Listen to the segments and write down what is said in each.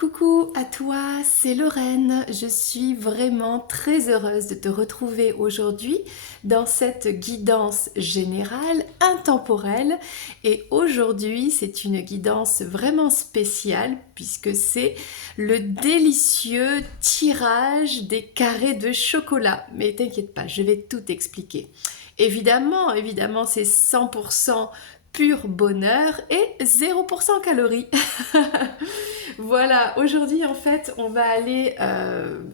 Coucou à toi, c'est Lorraine. Je suis vraiment très heureuse de te retrouver aujourd'hui dans cette guidance générale intemporelle. Et aujourd'hui, c'est une guidance vraiment spéciale puisque c'est le délicieux tirage des carrés de chocolat. Mais t'inquiète pas, je vais tout expliquer. Évidemment, c'est 100% pur bonheur et 0% calories. Voilà, aujourd'hui en fait, on va aller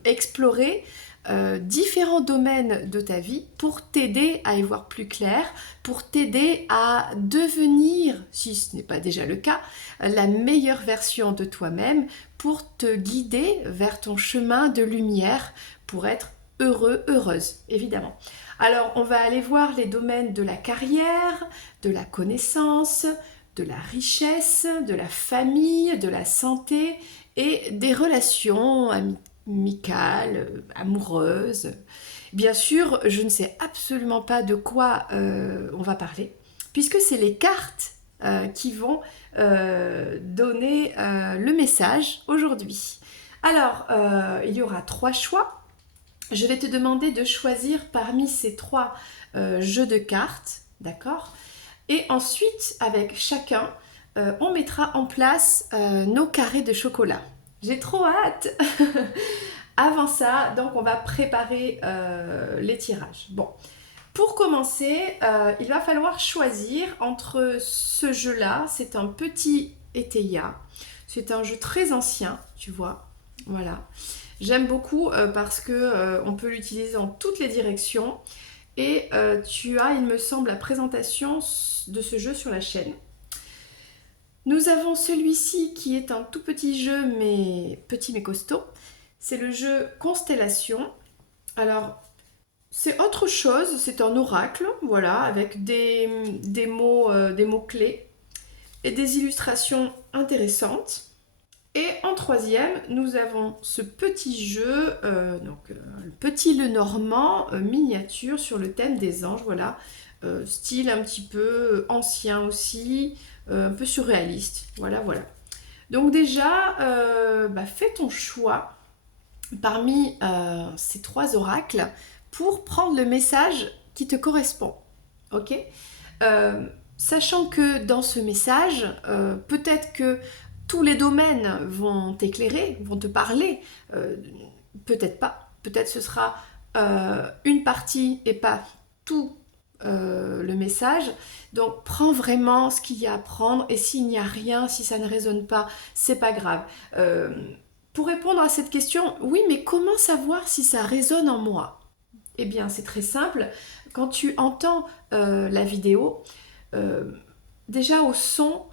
explorer différents domaines de ta vie pour t'aider à y voir plus clair, pour t'aider à devenir, si ce n'est pas déjà le cas, la meilleure version de toi-même, pour te guider vers ton chemin de lumière, pour être heureux, heureuse, évidemment. Alors, on va aller voir les domaines de la carrière, de la connaissance, de la richesse, de la famille, de la santé et des relations amicales, amoureuses. Bien sûr, je ne sais absolument pas de quoi on va parler, puisque c'est les cartes qui vont donner le message aujourd'hui. Alors, il y aura 3 choix. Je vais te demander de choisir parmi ces 3 jeux de cartes, d'accord ? Et ensuite, avec chacun, on mettra en place nos carrés de chocolat. J'ai trop hâte. Avant ça, donc on va préparer les tirages. Bon, pour commencer, il va falloir choisir entre ce jeu-là. C'est un petit Eteia. C'est un jeu très ancien, tu vois. Voilà. J'aime beaucoup parce que on peut l'utiliser dans toutes les directions. Et tu as, il me semble, la présentation de ce jeu sur la chaîne. Nous avons celui-ci qui est un tout petit jeu, mais petit mais costaud. C'est le jeu Constellation. Alors, c'est autre chose, c'est un oracle, voilà, avec des mots clés et des illustrations intéressantes. Et en troisième, nous avons ce petit jeu, le petit Lenormand miniature sur le thème des anges, voilà, style un petit peu ancien aussi, un peu surréaliste, voilà. Donc déjà, fais ton choix parmi ces 3 oracles pour prendre le message qui te correspond, ok ? Sachant que dans ce message, peut-être que tous les domaines vont t'éclairer, vont te parler, peut-être pas, peut-être ce sera une partie et pas tout le message. Donc prends vraiment ce qu'il y a à prendre et s'il n'y a rien, si ça ne résonne pas, c'est pas grave. Pour répondre à cette question, oui, mais comment savoir si ça résonne en moi ? Eh bien, c'est très simple. Quand tu entends la vidéo, déjà au son,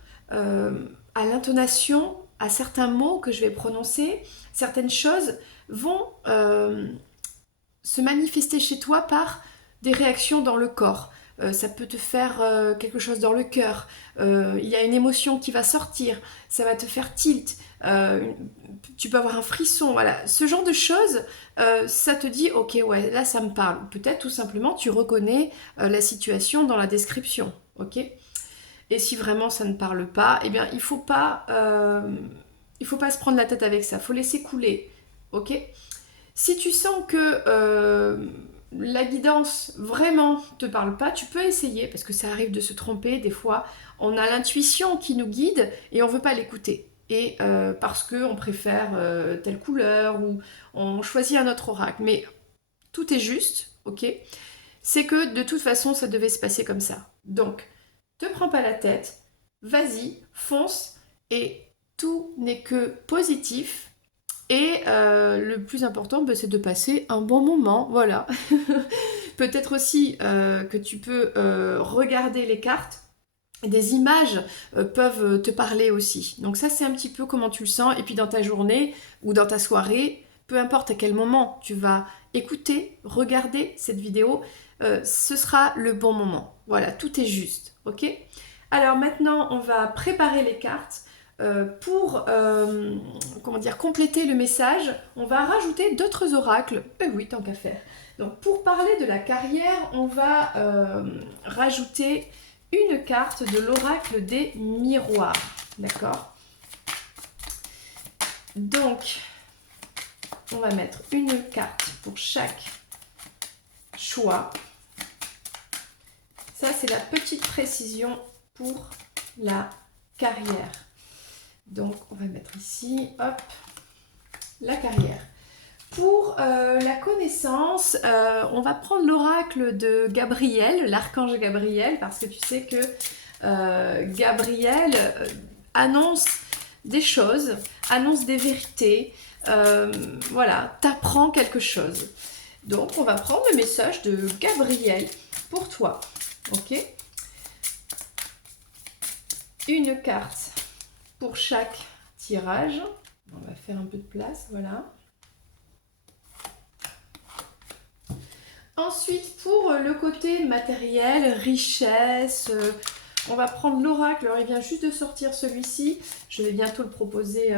à l'intonation, à certains mots que je vais prononcer, certaines choses vont se manifester chez toi par des réactions dans le corps. Ça peut te faire quelque chose dans le cœur. Il y a une émotion qui va sortir. Ça va te faire tilt. Tu peux avoir un frisson. Voilà. Ce genre de choses, ça te dit, ok, ouais, là, ça me parle. Peut-être tout simplement, tu reconnais la situation dans la description. Ok ? Et si vraiment ça ne parle pas, eh bien, il faut pas se prendre la tête avec ça. Il faut laisser couler. Ok ? Si tu sens que la guidance vraiment te parle pas, tu peux essayer, parce que ça arrive de se tromper. Des fois, on a l'intuition qui nous guide et on veut pas l'écouter. Et parce qu'on préfère telle couleur ou on choisit un autre oracle. Mais tout est juste, ok ? C'est que de toute façon, ça devait se passer comme ça. Donc, te prends pas la tête, vas-y, fonce, et tout n'est que positif. Et le plus important, c'est de passer un bon moment, voilà. Peut-être aussi que tu peux regarder les cartes. Des images peuvent te parler aussi. Donc ça, c'est un petit peu comment tu le sens. Et puis dans ta journée ou dans ta soirée, peu importe à quel moment tu vas écouter, regarder cette vidéo, ce sera le bon moment. Voilà, tout est juste, ok ? Alors maintenant, on va préparer les cartes. Pour compléter le message, on va rajouter d'autres oracles. Oui, tant qu'à faire. Donc pour parler de la carrière, on va rajouter une carte de l'oracle des miroirs. D'accord ? Donc, on va mettre une carte pour chaque choix. Ça, c'est la petite précision pour la carrière. Donc, on va mettre ici, hop, la carrière. Pour la connaissance, on va prendre l'oracle de Gabriel, l'archange Gabriel, parce que tu sais que Gabriel annonce des choses, annonce des vérités, voilà, t'apprend quelque chose. Donc, on va prendre le message de Gabriel pour toi, ok? Une carte pour chaque tirage. On va faire un peu de place, voilà. Ensuite, pour le côté matériel, richesse, on va prendre l'oracle. Alors, il vient juste de sortir celui-ci. Je vais bientôt le proposer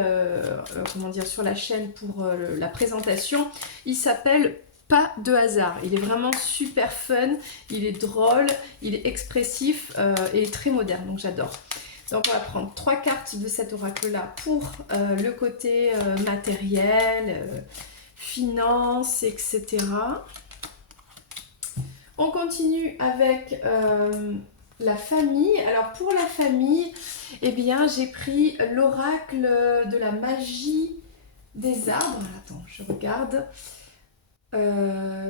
comment dire, sur la chaîne pour la présentation. Il s'appelle Pas de hasard. Il est vraiment super fun, il est drôle, il est expressif et très moderne, donc j'adore. Donc, on va prendre 3 cartes de cet oracle-là pour le côté matériel, finance, etc. On continue avec la famille. Alors pour la famille, eh bien j'ai pris l'oracle de la magie des arbres. Attends, je regarde.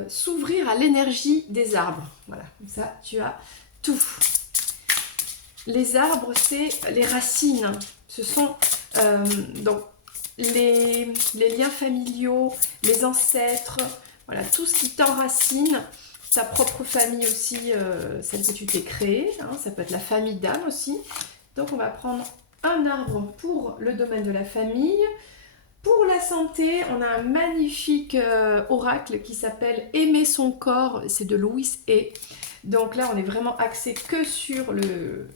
S'ouvrir à l'énergie des arbres. Voilà, comme ça tu as tout. Les arbres, c'est les racines. Ce sont donc les liens familiaux, les ancêtres, voilà, tout ce qui t'enracine. Ta propre famille aussi, celle que tu t'es créée, hein, ça peut être la famille d'âme aussi. Donc on va prendre un arbre pour le domaine de la famille. Pour la santé, on a un magnifique oracle qui s'appelle Aimer son corps, c'est de Louis Hay. Donc là on est vraiment axé que sur le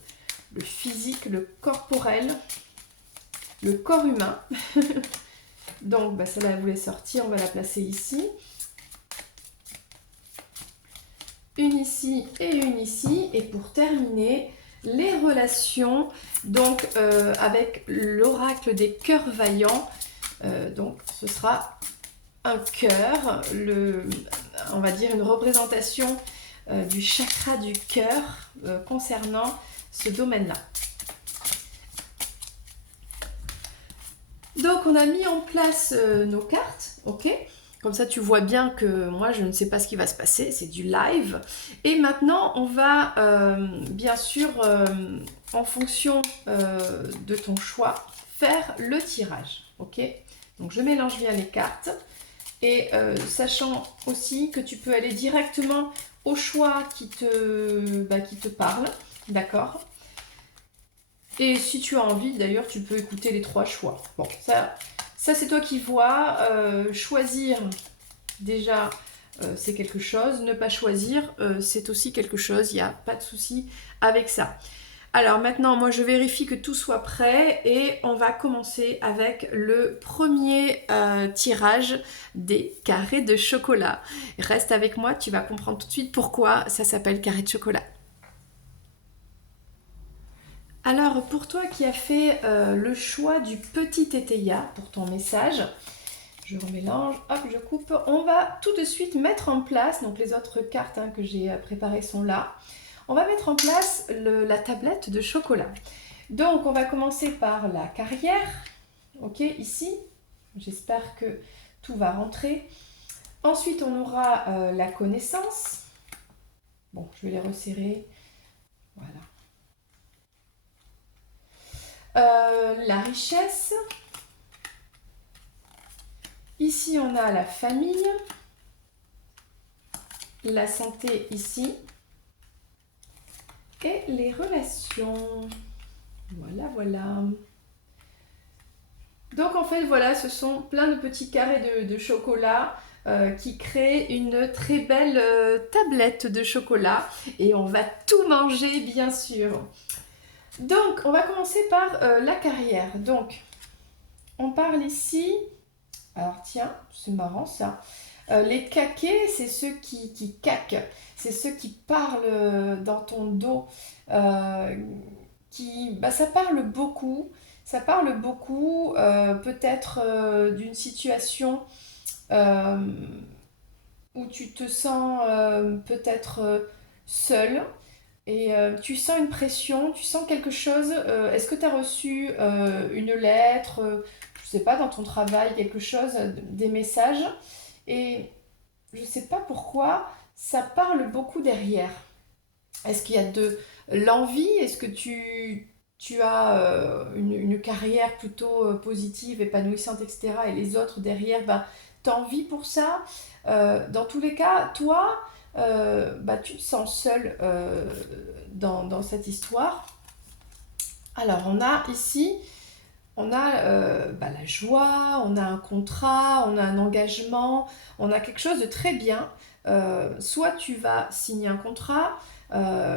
physique, le corporel, le corps humain. Donc bah, celle-là elle voulait sortir, on va la placer ici. Une ici et une ici. Et pour terminer, les relations, donc avec l'oracle des cœurs vaillants. Donc ce sera un cœur, on va dire une représentation du chakra du cœur concernant ce domaine-là. Donc on a mis en place nos cartes, ok ? Comme ça, tu vois bien que moi, je ne sais pas ce qui va se passer. C'est du live. Et maintenant, on va, bien sûr, en fonction de ton choix, faire le tirage. Ok ? Donc, je mélange bien les cartes. Et sachant aussi que tu peux aller directement au choix qui te parle. D'accord ? Et si tu as envie, d'ailleurs, tu peux écouter les 3 choix. Bon, ça c'est toi qui vois. Choisir, déjà, c'est quelque chose. Ne pas choisir, c'est aussi quelque chose. Il n'y a pas de souci avec ça. Alors maintenant, moi, je vérifie que tout soit prêt. Et on va commencer avec le premier tirage des carrés de chocolat. Reste avec moi, tu vas comprendre tout de suite pourquoi ça s'appelle carré de chocolat. Alors, pour toi qui as fait le choix du petit étaya pour ton message, je remélange, hop, je coupe. On va tout de suite mettre en place, donc les autres cartes que j'ai préparées sont là. On va mettre en place la tablette de chocolat. Donc, on va commencer par la carrière, ok, ici. J'espère que tout va rentrer. Ensuite, on aura la connaissance. Bon, je vais les resserrer. Voilà. La richesse. Ici, on a la famille. La santé ici. Et les relations. Voilà, voilà. Donc, en fait, voilà, ce sont plein de petits carrés de chocolat qui créent une très belle tablette de chocolat. Et on va tout manger, bien sûr. Donc, on va commencer par la carrière. Donc, on parle ici... Alors, tiens, c'est marrant ça. Les caquets, c'est ceux qui caquent. C'est ceux qui parlent dans ton dos. Ça parle beaucoup. Ça parle beaucoup peut-être d'une situation euh, où tu te sens peut-être seul et tu sens une pression, tu sens quelque chose. Est-ce que tu as reçu une lettre, je sais pas, dans ton travail, quelque chose, des messages? Et je sais pas pourquoi, ça parle beaucoup derrière. Est-ce qu'il y a de l'envie? Est-ce que tu as une carrière plutôt positive, épanouissante, etc. Et les autres derrière, ben, t'envie pour ça? Dans tous les cas, toi, bah, tu te sens seul dans cette histoire. Alors, on a ici, on a bah, la joie, on a un contrat, on a un engagement, on a quelque chose de très bien. Soit tu vas signer un contrat,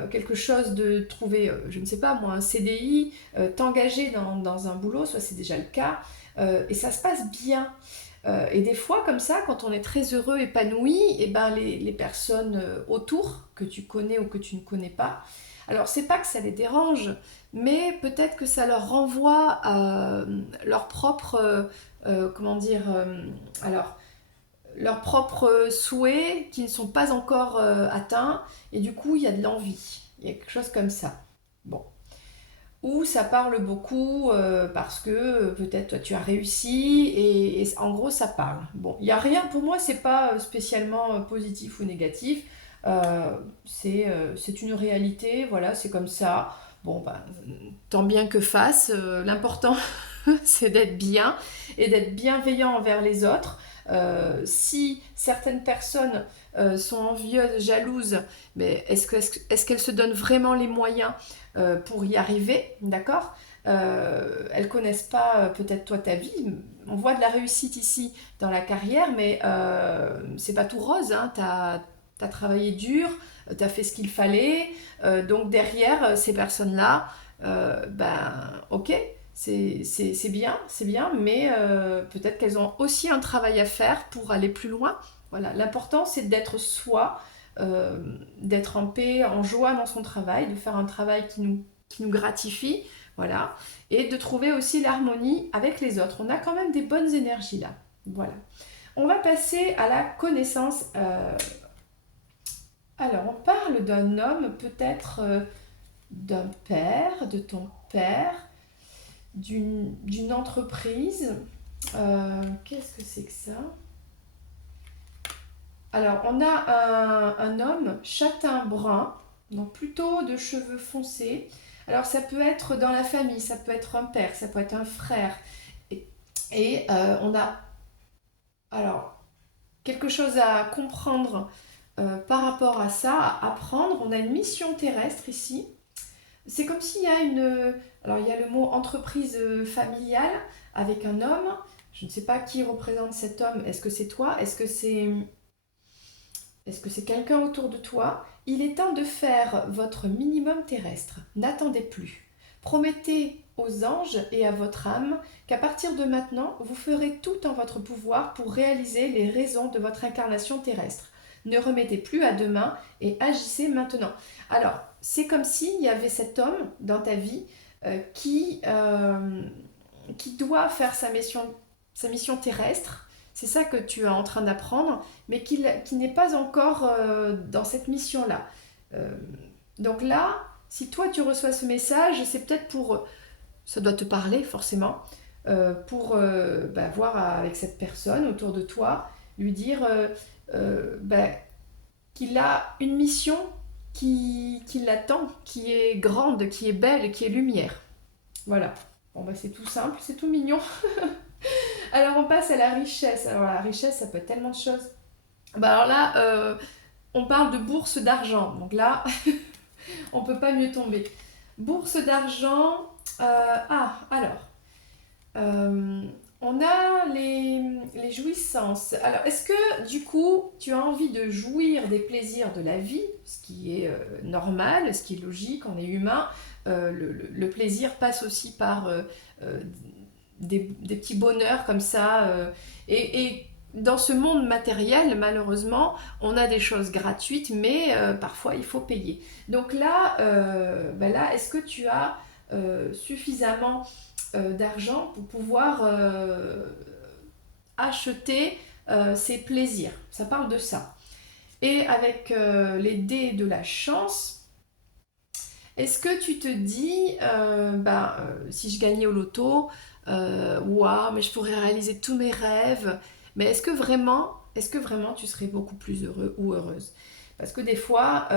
quelque chose de trouver, je ne sais pas moi, un CDI, t'engager dans un boulot, soit c'est déjà le cas, et ça se passe bien. Et des fois, comme ça, quand on est très heureux, épanoui, et ben les personnes autour, que tu connais ou que tu ne connais pas, alors c'est pas que ça les dérange, mais peut-être que ça leur renvoie à leur propre, comment dire, alors leurs propres souhaits qui ne sont pas encore atteints, et du coup il y a de l'envie, il y a quelque chose comme ça. Bon, ou ça parle beaucoup parce que peut-être toi tu as réussi et en gros ça parle. Bon, il n'y a rien, pour moi c'est pas spécialement positif ou négatif. C'est une réalité, voilà, c'est comme ça. Bon, ben, tant bien que fasse, l'important c'est d'être bien et d'être bienveillant envers les autres. Si certaines personnes sont envieuses, jalouses, mais est-ce qu'elles se donnent vraiment les moyens pour y arriver, d'accord? Elles connaissent pas peut-être toi ta vie. On voit de la réussite ici dans la carrière, mais c'est pas tout rose. Hein. T'as travaillé dur, t'as fait ce qu'il fallait. Donc derrière ces personnes-là, ben ok, c'est bien, mais peut-être qu'elles ont aussi un travail à faire pour aller plus loin. Voilà, l'important c'est d'être soi, euh, d'être en paix, en joie dans son travail, de faire un travail qui nous gratifie, voilà, et de trouver aussi l'harmonie avec les autres. On a quand même des bonnes énergies là, voilà. On va passer à la connaissance. Alors, on parle d'un homme, peut-être d'un père, de ton père, d'une entreprise. Qu'est-ce que c'est que ça? Alors, on a un homme châtain brun, donc plutôt de cheveux foncés. Alors, ça peut être dans la famille, ça peut être un père, ça peut être un frère. Et, et on a alors quelque chose à comprendre par rapport à ça, à apprendre. On a une mission terrestre ici. C'est comme s'il y a une... Alors, il y a le mot entreprise familiale avec un homme. Je ne sais pas qui représente cet homme. Est-ce que c'est toi? Est-ce que c'est quelqu'un autour de toi? Il est temps de faire votre minimum terrestre. N'attendez plus. Promettez aux anges et à votre âme qu'à partir de maintenant, vous ferez tout en votre pouvoir pour réaliser les raisons de votre incarnation terrestre. Ne remettez plus à demain et agissez maintenant. Alors, c'est comme s'il y avait cet homme dans ta vie qui doit faire sa mission terrestre. C'est ça que tu es en train d'apprendre, mais qui n'est pas encore dans cette mission-là. Euh, donc là, si toi tu reçois ce message, c'est peut-être pour... Ça doit te parler forcément, pour bah, voir avec cette personne autour de toi, lui dire bah, qu'il a une mission qui l'attend, qui est grande, qui est belle, qui est lumière. Voilà. Bon, bah, c'est tout simple, c'est tout mignon. Alors, on passe à la richesse. Alors, la richesse, ça peut être tellement de choses. Bah, alors là, on parle de bourse d'argent. Donc là, on peut pas mieux tomber. Bourse d'argent. Alors. euh, on a les jouissances. Alors, est-ce que du coup, tu as envie de jouir des plaisirs de la vie, ce qui est normal, ce qui est logique, on est humain. Le plaisir passe aussi par euh, des petits bonheurs comme ça. Et dans ce monde matériel, malheureusement, on a des choses gratuites, mais parfois il faut payer. Donc là, est-ce que tu as suffisamment d'argent pour pouvoir acheter ses plaisirs. Ça parle de ça. Et avec les dés de la chance, est-ce que tu te dis, si je gagnais au loto, waouh, mais je pourrais réaliser tous mes rêves, mais est-ce que vraiment tu serais beaucoup plus heureux ou heureuse? Parce que des fois,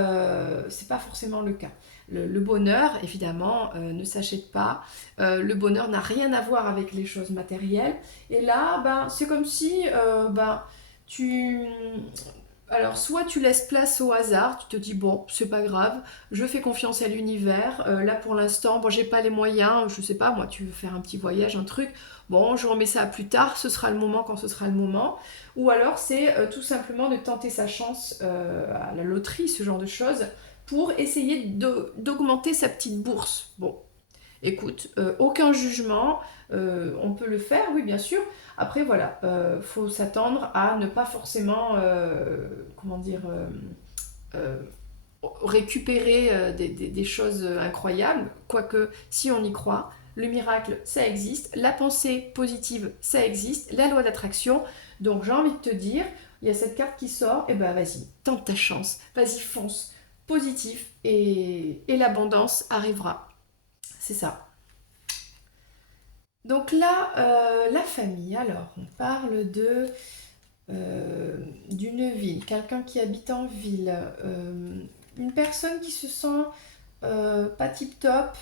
c'est pas forcément le cas. Le bonheur, évidemment, ne s'achète pas. Le bonheur n'a rien à voir avec les choses matérielles. Et là, c'est comme si tu, alors, soit tu laisses place au hasard, tu te dis, bon, c'est pas grave, je fais confiance à l'univers. Là, pour l'instant, bon, j'ai pas les moyens, je sais pas, moi, tu veux faire un petit voyage, un truc, bon, je remets ça à plus tard, ce sera le moment quand ce sera le moment. Ou alors, c'est tout simplement de tenter sa chance à la loterie, ce genre de choses, pour essayer d'augmenter sa petite bourse. Bon, écoute, aucun jugement, on peut le faire, oui, bien sûr. Après, voilà, faut s'attendre à ne pas forcément, comment dire, euh, récupérer des choses incroyables, quoique si on y croit, le miracle, ça existe, la pensée positive, ça existe, la loi d'attraction. Donc j'ai envie de te dire, il y a cette carte qui sort, et ben vas-y, tente ta chance, vas-y, fonce, positif, et l'abondance arrivera. C'est ça. Donc là, la famille, alors on parle d'une ville, quelqu'un qui habite en ville, une personne qui se sent pas tip-top,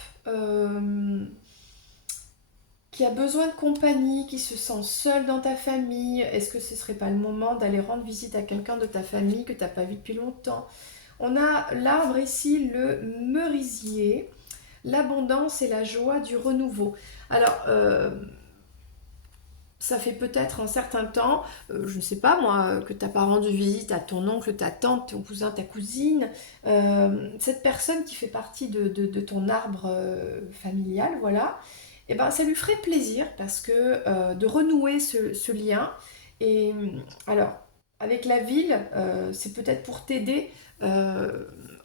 qui a besoin de compagnie, qui se sent seule dans ta famille. Est-ce que ce serait pas le moment d'aller rendre visite à quelqu'un de ta famille que tu n'as pas vu depuis longtemps? On a l'arbre ici, le merisier, l'abondance et la joie du renouveau. Alors, ça fait peut-être un certain temps, je ne sais pas moi, que tu n'as pas rendu visite à ton oncle, ta tante, ton cousin, ta cousine, cette personne qui fait partie de ton arbre familial, voilà, et ben ça lui ferait plaisir parce que de renouer ce lien. Et alors, avec la ville, c'est peut-être pour t'aider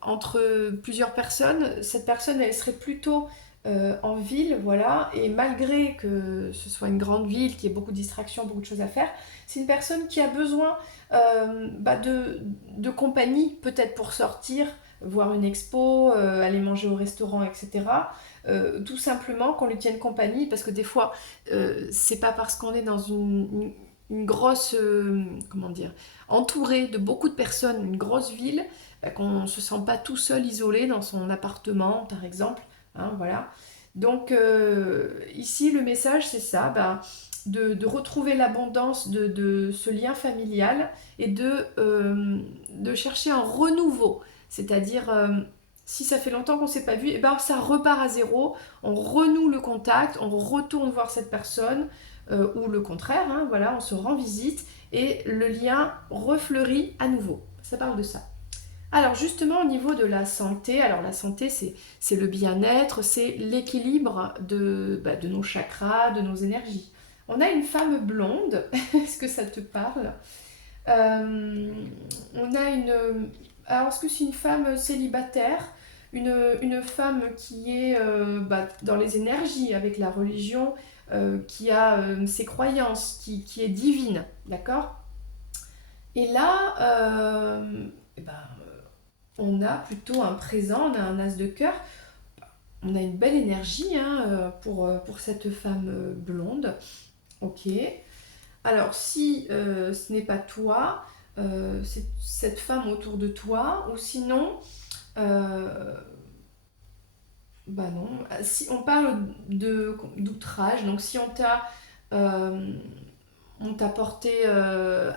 entre plusieurs personnes. Cette personne, elle serait plutôt en ville, voilà, et malgré que ce soit une grande ville, qui ait beaucoup de distractions, beaucoup de choses à faire, c'est une personne qui a besoin de compagnie, peut-être pour sortir, voir une expo, aller manger au restaurant, etc. Tout simplement qu'on lui tienne compagnie, parce que des fois, c'est pas parce qu'on est dans une grosse, comment dire, entouré de beaucoup de personnes, une grosse ville, qu'on ne se sent pas tout seul isolé dans son appartement, par exemple. Hein, voilà. Donc ici, le message, c'est ça, de retrouver l'abondance de ce lien familial et de chercher un renouveau. C'est-à-dire, si ça fait longtemps qu'on ne s'est pas vu, et ben, ça repart à zéro, on renoue le contact, on retourne voir cette personne, ou le contraire, hein, voilà, on se rend visite et le lien refleurit à nouveau. Ça parle de ça. Alors justement au niveau de la santé, alors la santé c'est le bien-être, c'est l'équilibre de nos chakras, de nos énergies. On a une femme blonde, est-ce que ça te parle? On a une... Alors est-ce que c'est une femme célibataire? Une femme qui est dans les énergies avec la religion, qui a ses croyances, qui est divine, d'accord? Et là, eh ben, on a plutôt un présent, on a un as de cœur, on a une belle énergie hein, pour cette femme blonde. Ok. Alors si ce n'est pas toi, c'est cette femme autour de toi, ou sinon, euh, bah non, si on parle d'outrage, donc si euh, on t'a porté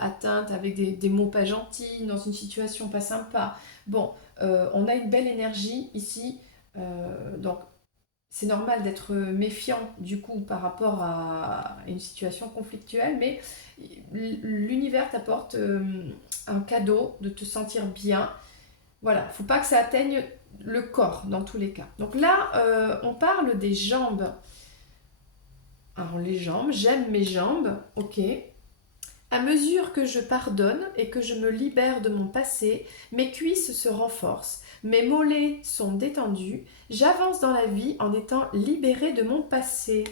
atteinte avec des mots pas gentils, dans une situation pas sympa. Bon, on a une belle énergie ici, donc c'est normal d'être méfiant du coup par rapport à une situation conflictuelle, mais l'univers t'apporte un cadeau de te sentir bien. Voilà, faut pas que ça atteigne le corps dans tous les cas. Donc là, on parle des jambes. Alors les jambes, j'aime mes jambes, ok. À mesure que je pardonne et que je me libère de mon passé, mes cuisses se renforcent, mes mollets sont détendus, j'avance dans la vie en étant libérée de mon passé.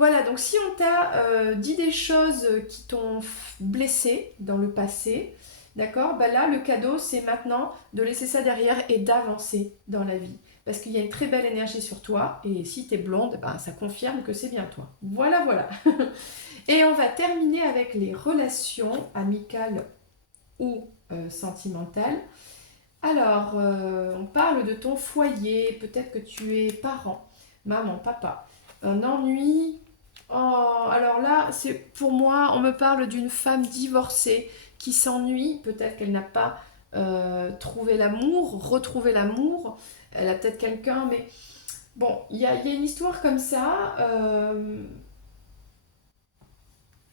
Voilà, donc si on t'a dit des choses qui t'ont blessé dans le passé, d'accord, bah là, le cadeau, c'est maintenant de laisser ça derrière et d'avancer dans la vie. Parce qu'il y a une très belle énergie sur toi, et si t'es blonde, bah, ça confirme que c'est bien toi. Voilà, voilà. Et on va terminer avec les relations amicales ou sentimentales. Alors, on parle de ton foyer, peut-être que tu es parent, maman, papa. Un ennui. Oh, alors là, c'est pour moi, on me parle d'une femme divorcée qui s'ennuie. Peut-être qu'elle n'a pas trouvé l'amour, retrouvé l'amour. Elle a peut-être quelqu'un, mais bon, il y a une histoire comme ça.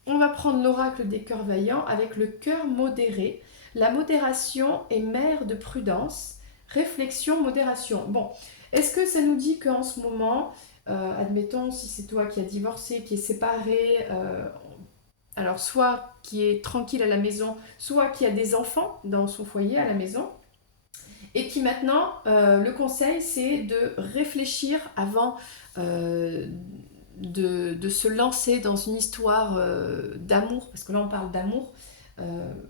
On va prendre l'oracle des cœurs vaillants avec le cœur modéré. La modération est mère de prudence. Réflexion, modération. Bon, est-ce que ça nous dit qu'en ce moment, admettons si c'est toi qui as divorcé, qui est séparé, alors soit qui est tranquille à la maison, soit qui a des enfants dans son foyer à la maison, et qui maintenant, le conseil, c'est de réfléchir avant de se lancer dans une histoire d'amour, parce que là on parle d'amour,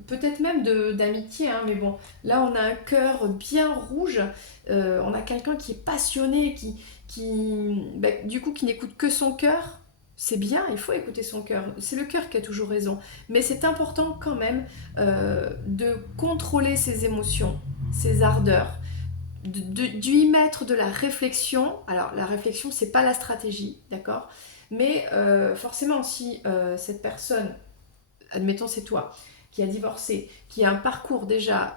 peut-être même d'amitié, hein, mais bon, là on a un cœur bien rouge, on a quelqu'un qui est passionné, bah, du coup qui n'écoute que son cœur. C'est bien, il faut écouter son cœur. C'est le cœur qui a toujours raison. Mais c'est important quand même de contrôler ses émotions, ses ardeurs, d'y mettre de la réflexion. Alors la réflexion, c'est pas la stratégie, d'accord? Mais forcément, si cette personne, admettons c'est toi, qui a divorcé, qui a un parcours déjà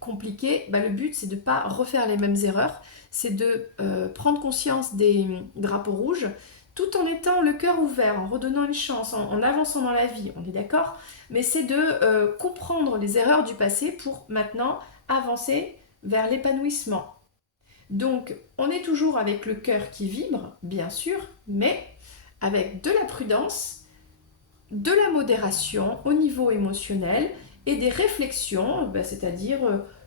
compliqué, bah, le but c'est de ne pas refaire les mêmes erreurs, c'est de prendre conscience des drapeaux rouges, tout en étant le cœur ouvert, en redonnant une chance, en avançant dans la vie, on est d'accord? Mais c'est de comprendre les erreurs du passé pour maintenant avancer vers l'épanouissement. Donc, on est toujours avec le cœur qui vibre, bien sûr, mais avec de la prudence, de la modération au niveau émotionnel et des réflexions, bah, c'est-à-dire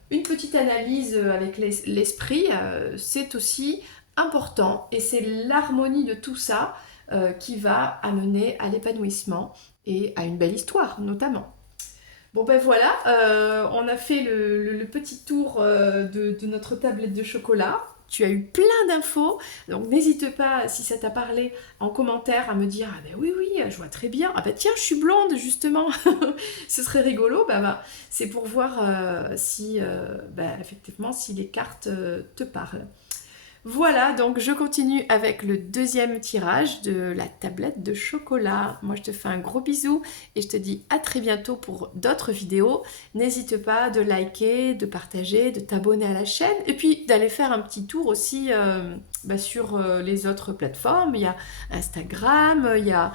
une petite analyse avec l'esprit, c'est aussi important et c'est l'harmonie de tout ça qui va amener à l'épanouissement et à une belle histoire notamment. Bon ben voilà, on a fait le petit tour de notre tablette de chocolat. Tu as eu plein d'infos, donc n'hésite pas, si ça t'a parlé, en commentaire à me dire ah ben oui, oui, je vois très bien, ah ben tiens, je suis blonde justement, ce serait rigolo, bah, c'est pour voir si, effectivement, si les cartes te parlent. Voilà, donc je continue avec le deuxième tirage de la tablette de chocolat. Moi, je te fais un gros bisou et je te dis à très bientôt pour d'autres vidéos. N'hésite pas de liker, de partager, de t'abonner à la chaîne et puis d'aller faire un petit tour aussi sur les autres plateformes. Il y a Instagram, il y a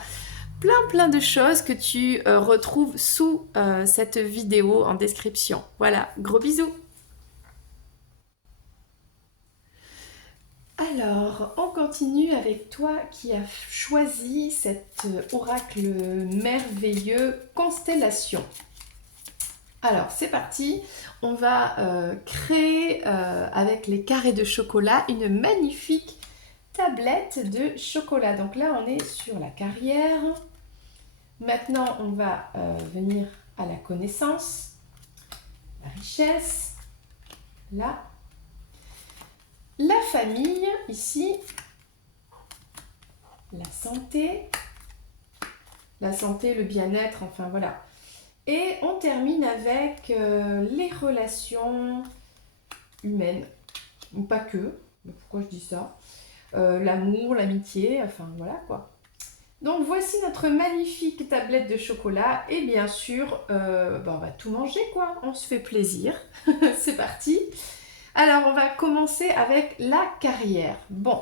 plein de choses que tu retrouves sous cette vidéo en description. Voilà, gros bisous! Alors, on continue avec toi qui as choisi cet oracle merveilleux Constellation. Alors, c'est parti. On va créer avec les carrés de chocolat une magnifique tablette de chocolat. Donc là, on est sur la carrière. Maintenant, on va venir à la connaissance, la richesse, là. La famille, ici, la santé, le bien-être, enfin voilà. Et on termine avec les relations humaines, ou pas que, mais pourquoi je dis ça, l'amour, l'amitié, enfin voilà quoi. Donc voici notre magnifique tablette de chocolat et bien sûr, on va tout manger quoi, on se fait plaisir, c'est parti. Alors, on va commencer avec la carrière. Bon,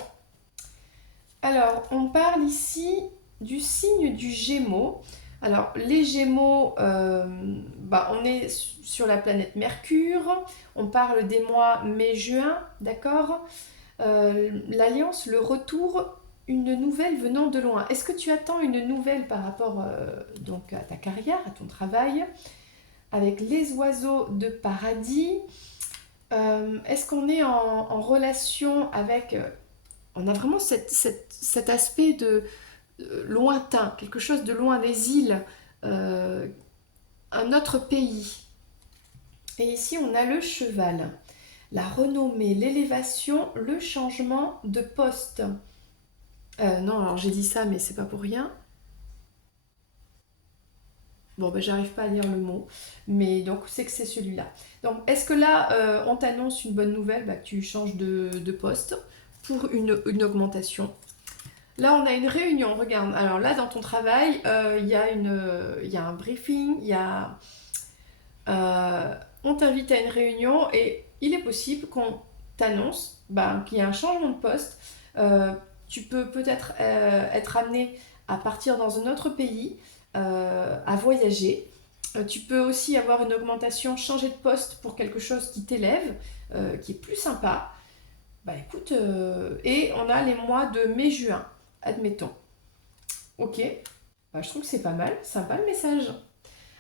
alors, on parle ici du signe du Gémeaux. Alors, les Gémeaux, on est sur la planète Mercure. On parle des mois mai-juin, d'accord? L'alliance, le retour, une nouvelle venant de loin. Est-ce que tu attends une nouvelle par rapport donc à ta carrière, à ton travail? Avec les oiseaux de paradis. Est-ce qu'on est en relation avec... on a vraiment cet aspect lointain, quelque chose de loin des îles, un autre pays. Et ici, on a le cheval, la renommée, l'élévation, le changement de poste. Non, alors j'ai dit ça, mais c'est pas pour rien. Bon, ben j'arrive pas à lire le mot, mais donc c'est que c'est celui-là. Donc, est-ce que là, on t'annonce une bonne nouvelle, bah, que tu changes de poste pour une augmentation? Là, on a une réunion, regarde. Alors là, dans ton travail, il y a un briefing, on t'invite à une réunion et il est possible qu'on t'annonce bah, qu'il y a un changement de poste. Tu peux peut-être être amené à partir dans un autre pays, à voyager. Tu peux aussi avoir une augmentation, changer de poste pour quelque chose qui t'élève, qui est plus sympa. Bah écoute, et on a les mois de mai-juin, admettons. Ok, bah, je trouve que c'est pas mal, sympa le message.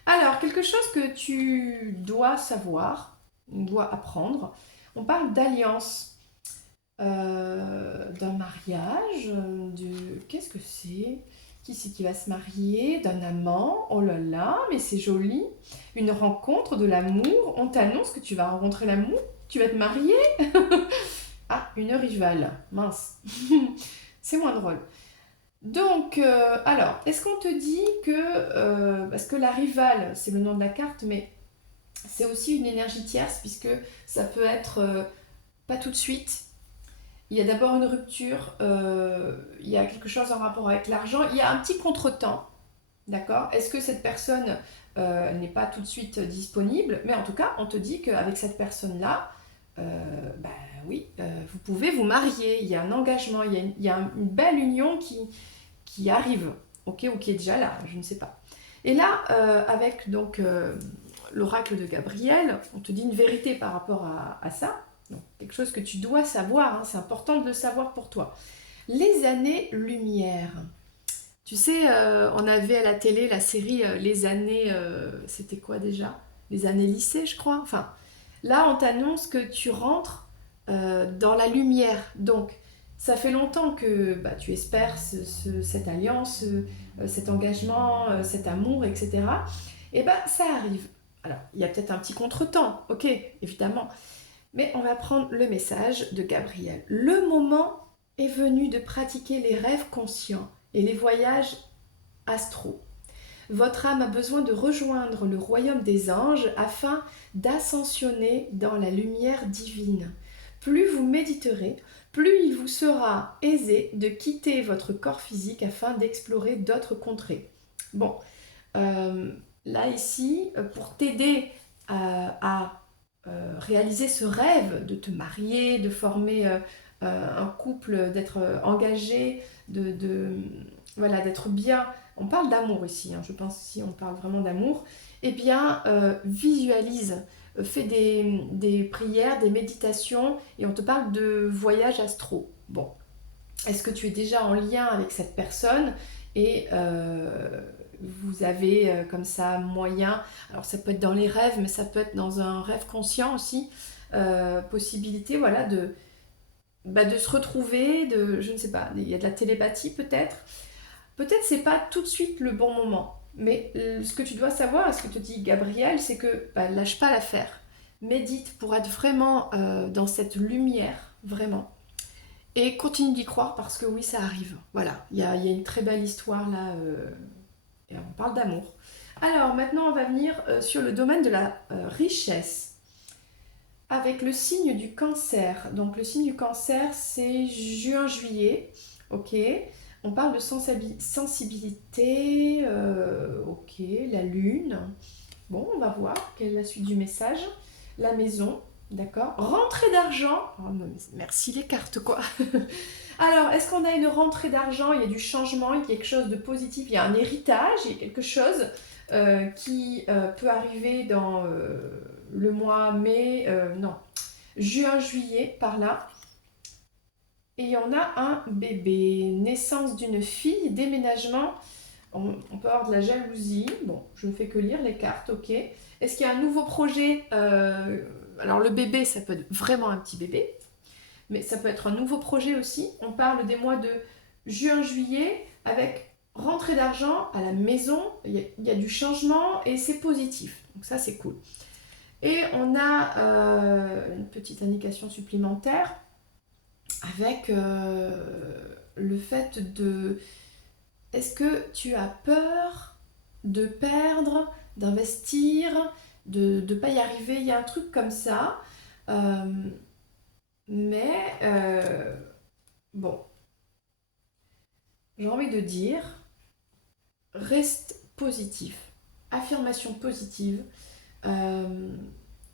Alors, quelque chose que tu dois savoir, dois apprendre. On parle d'alliance, d'un mariage, Qu'est-ce que c'est? Qui c'est qui va se marier? D'un amant? Oh là là, mais c'est joli. Une rencontre, de l'amour. On t'annonce que tu vas rencontrer l'amour? Tu vas te marier? Ah, une rivale. Mince. C'est moins drôle. Donc, alors, est-ce qu'on te dit que, parce que la rivale, c'est le nom de la carte, mais c'est aussi une énergie tierce, puisque ça peut être pas tout de suite. Il y a d'abord une rupture, il y a quelque chose en rapport avec l'argent, il y a un petit contretemps, d'accord? Est-ce que cette personne n'est pas tout de suite disponible? Mais en tout cas, on te dit qu'avec cette personne-là, bah oui, vous pouvez vous marier, il y a un engagement, il y a une belle union qui arrive, ok, ou qui est déjà là, je ne sais pas. Et là, avec donc l'oracle de Gabriel, on te dit une vérité par rapport à ça, donc quelque chose que tu dois savoir, hein, c'est important de le savoir pour toi. Les années-lumière. Tu sais, on avait à la télé la série Les années, c'était quoi déjà? Les années lycée, je crois. Enfin, là, on t'annonce que tu rentres dans la lumière. Donc, ça fait longtemps que bah, tu espères cette alliance, cet engagement, cet amour, etc. Et bah, ça arrive. Alors, il y a peut-être un petit contretemps, ok, évidemment. Mais on va prendre le message de Gabriel. Le moment est venu de pratiquer les rêves conscients et les voyages astraux. Votre âme a besoin de rejoindre le royaume des anges afin d'ascensionner dans la lumière divine. Plus vous méditerez, plus il vous sera aisé de quitter votre corps physique afin d'explorer d'autres contrées. Bon, là ici, pour t'aider à réaliser ce rêve de te marier, de former un couple, d'être engagé, voilà, d'être bien. On parle d'amour ici, hein, je pense si on parle vraiment d'amour. Eh bien, visualise, fais des prières, des méditations, et on te parle de voyage astro. Bon, est-ce que tu es déjà en lien avec cette personne et vous avez comme ça moyen, alors ça peut être dans les rêves, mais ça peut être dans un rêve conscient aussi, possibilité voilà, de se retrouver, je ne sais pas, il y a de la télépathie peut-être. Peut-être c'est pas tout de suite le bon moment, mais ce que tu dois savoir, ce que te dit Gabriel, c'est que bah, lâche pas l'affaire. Médite pour être vraiment dans cette lumière, vraiment. Et continue d'y croire parce que oui, ça arrive. Voilà, il y a une très belle histoire là, et on parle d'amour. Alors maintenant, on va venir sur le domaine de la richesse. Avec le signe du cancer. Donc le signe du cancer, c'est juin-juillet. Ok. On parle de sensibilité. Ok. La lune. Bon, on va voir quelle est la suite du message. La maison. D'accord. Rentrée d'argent. Oh, merci les cartes, quoi. Alors, est-ce qu'on a une rentrée d'argent? Il y a du changement, il y a quelque chose de positif, il y a un héritage, il y a quelque chose qui peut arriver dans le mois mai, non, juin-juillet, par là. Et il y en a un bébé, naissance d'une fille, déménagement, on peut avoir de la jalousie. Bon, je ne fais que lire les cartes, ok. Est-ce qu'il y a un nouveau projet? Alors le bébé, ça peut être vraiment un petit bébé, mais ça peut être un nouveau projet aussi. On parle des mois de juin-juillet avec rentrée d'argent à la maison, il y a du changement et c'est positif. Donc ça, c'est cool. Et on a une petite indication supplémentaire avec le fait de... Est-ce que tu as peur de perdre, d'investir, de ne pas y arriver? Il y a un truc comme ça. Mais bon, j'ai envie de dire, reste positif. Affirmation positive.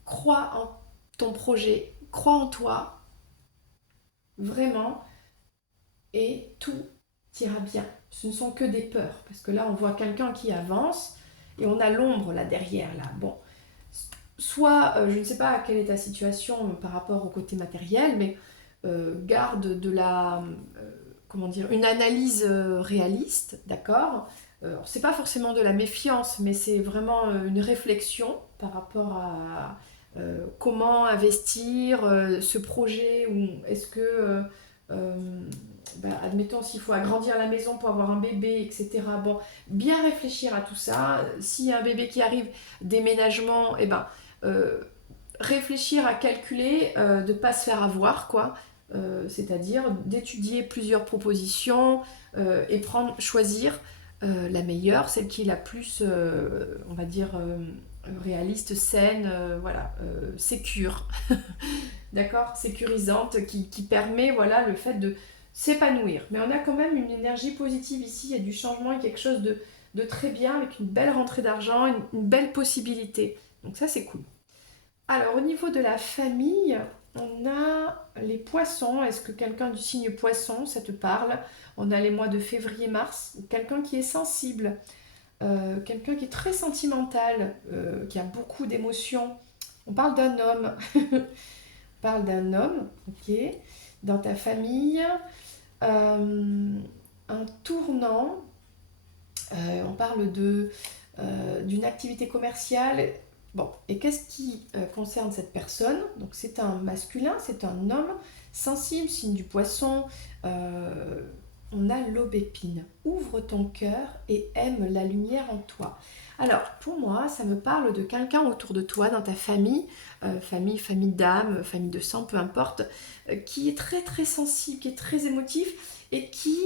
Crois en ton projet, crois en toi, vraiment, et tout ira bien. Ce ne sont que des peurs, parce que là on voit quelqu'un qui avance et on a l'ombre là derrière là. Bon, soit je ne sais pas quelle est ta situation par rapport au côté matériel, mais garde de la comment dire, une analyse réaliste, d'accord. C'est pas forcément de la méfiance, mais c'est vraiment une réflexion par rapport à comment investir ce projet, ou est-ce que admettons s'il faut agrandir la maison pour avoir un bébé, etc. Bon, bien réfléchir à tout ça. S'il y a un bébé qui arrive, déménagement, et réfléchir à calculer, de ne pas se faire avoir, quoi. C'est-à-dire d'étudier plusieurs propositions et choisir la meilleure, celle qui est la plus, on va dire, réaliste, saine, voilà, sécure, d'accord, sécurisante, qui permet, voilà, le fait de s'épanouir. Mais on a quand même une énergie positive ici, il y a du changement, il y a quelque chose de très bien, avec une belle rentrée d'argent, une belle possibilité. Donc ça, c'est cool. Alors, au niveau de la famille, on a les poissons. Est-ce que quelqu'un du signe poisson, ça te parle? On a les mois de février-mars. Quelqu'un qui est sensible, quelqu'un qui est très sentimental, qui a beaucoup d'émotions. On parle d'un homme. On parle d'un homme, ok, dans ta famille. Un tournant. On parle d'une activité commerciale. Bon, et qu'est-ce qui concerne cette personne? Donc c'est un masculin, c'est un homme sensible, signe du poisson. On a l'aubépine. Ouvre ton cœur et aime la lumière en toi. Alors, pour moi, ça me parle de quelqu'un autour de toi, dans ta famille, famille d'âme, famille de sang, peu importe, qui est très très sensible, qui est très émotif et qui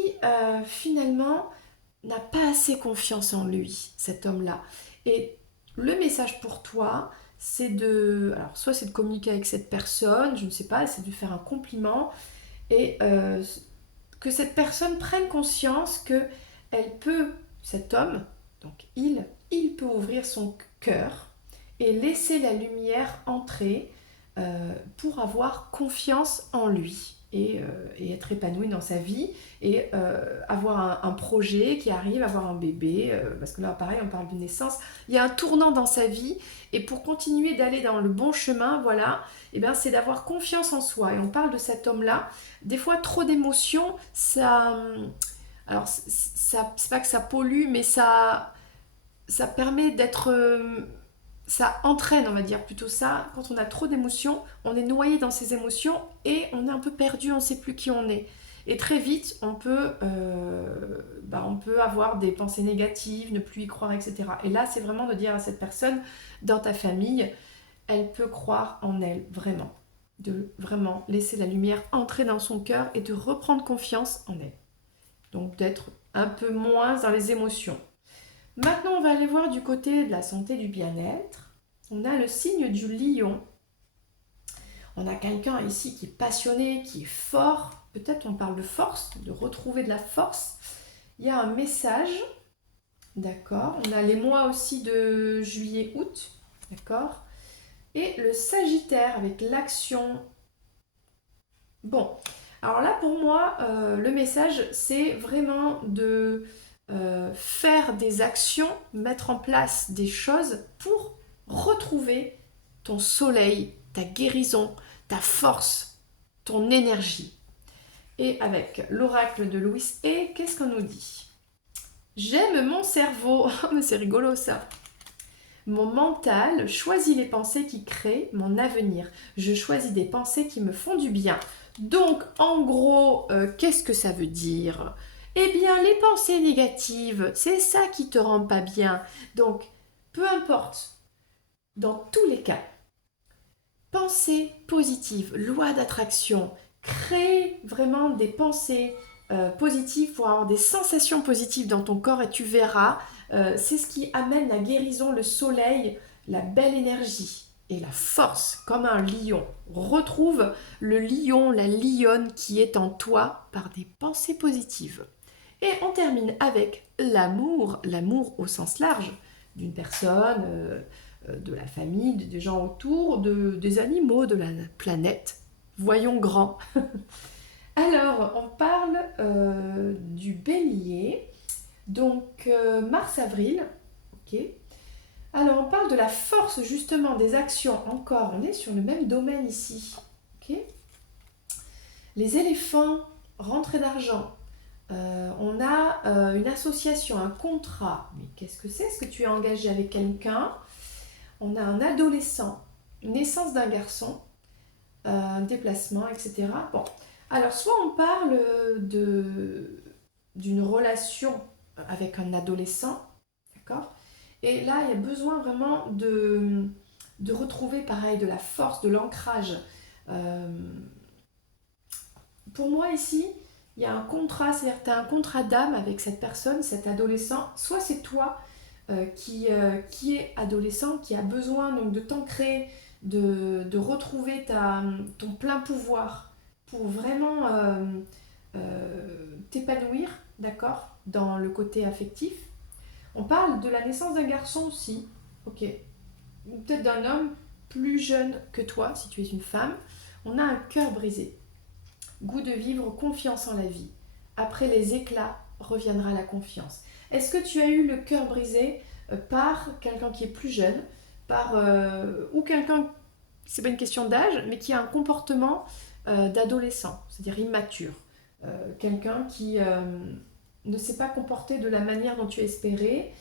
finalement n'a pas assez confiance en lui, cet homme-là. Et le message pour toi, c'est de... Alors, soit c'est de communiquer avec cette personne, je ne sais pas, c'est de faire un compliment, et que cette personne prenne conscience que elle peut, cet homme, donc il peut ouvrir son cœur et laisser la lumière entrer pour avoir confiance en lui et être épanoui dans sa vie et avoir un projet qui arrive, avoir un bébé, parce que là pareil on parle d'une naissance, il y a un tournant dans sa vie et pour continuer d'aller dans le bon chemin, voilà, et bien c'est d'avoir confiance en soi. Et on parle de cet homme-là, des fois trop d'émotions, ça... Alors c'est pas que ça pollue, mais ça permet d'être... ça entraîne, on va dire plutôt ça. Quand on a trop d'émotions, on est noyé dans ses émotions et on est un peu perdu, on ne sait plus qui on est. Et très vite, on peut avoir des pensées négatives, ne plus y croire, etc. Et là, c'est vraiment de dire à cette personne, dans ta famille, elle peut croire en elle, vraiment. De vraiment laisser la lumière entrer dans son cœur et de reprendre confiance en elle. Donc d'être un peu moins dans les émotions. Maintenant, on va aller voir du côté de la santé, du bien-être. On a le signe du lion. On a quelqu'un ici qui est passionné, qui est fort. Peut-être on parle de force, de retrouver de la force. Il y a un message, d'accord. On a les mois aussi de juillet, août, d'accord. Et le Sagittaire avec l'action. Bon, alors là pour moi, le message, c'est vraiment de... faire des actions, mettre en place des choses pour retrouver ton soleil, ta guérison, ta force, ton énergie. Et avec l'oracle de Louis et qu'est-ce qu'on nous dit? J'aime mon cerveau, mais c'est rigolo ça. Mon mental choisit les pensées qui créent mon avenir. Je choisis des pensées qui me font du bien. Donc, en gros, qu'est-ce que ça veut dire? Eh bien, les pensées négatives, c'est ça qui te rend pas bien. Donc, peu importe, dans tous les cas, pensée positive, loi d'attraction, crée vraiment des pensées positives pour avoir des sensations positives dans ton corps et tu verras, c'est ce qui amène la guérison, le soleil, la belle énergie et la force comme un lion. Retrouve le lion, la lionne qui est en toi par des pensées positives. Et on termine avec l'amour au sens large d'une personne, de la famille, des gens autour, des animaux, de la planète. Voyons grand. Alors, on parle du bélier, donc mars-avril, ok. Alors, on parle de la force justement des actions, encore, on est sur le même domaine ici, ok. Les éléphants, rentrée d'argent. On a une association, un contrat. Mais qu'est-ce que c'est? Est-ce que tu es engagé avec quelqu'un? On a un adolescent, naissance d'un garçon, un déplacement, etc. Bon, alors soit on parle d'une relation avec un adolescent, d'accord? Et là, il y a besoin vraiment de retrouver, pareil, de la force, de l'ancrage. Euh, pour moi, ici, il y a un contrat, c'est-à-dire que tu as un contrat d'âme avec cette personne, cet adolescent. Soit c'est toi qui est adolescent, qui a besoin donc de t'ancrer, de retrouver ton plein pouvoir pour vraiment t'épanouir, d'accord, dans le côté affectif. On parle de la naissance d'un garçon aussi, ok, ou peut-être d'un homme plus jeune que toi, si tu es une femme. On a un cœur brisé. Goût de vivre, confiance en la vie. Après les éclats, reviendra la confiance. Est-ce que tu as eu le cœur brisé par quelqu'un qui est plus jeune, ou quelqu'un, c'est pas une question d'âge, mais qui a un comportement d'adolescent, c'est-à-dire immature. Quelqu'un qui ne s'est pas comporté de la manière dont tu espérais.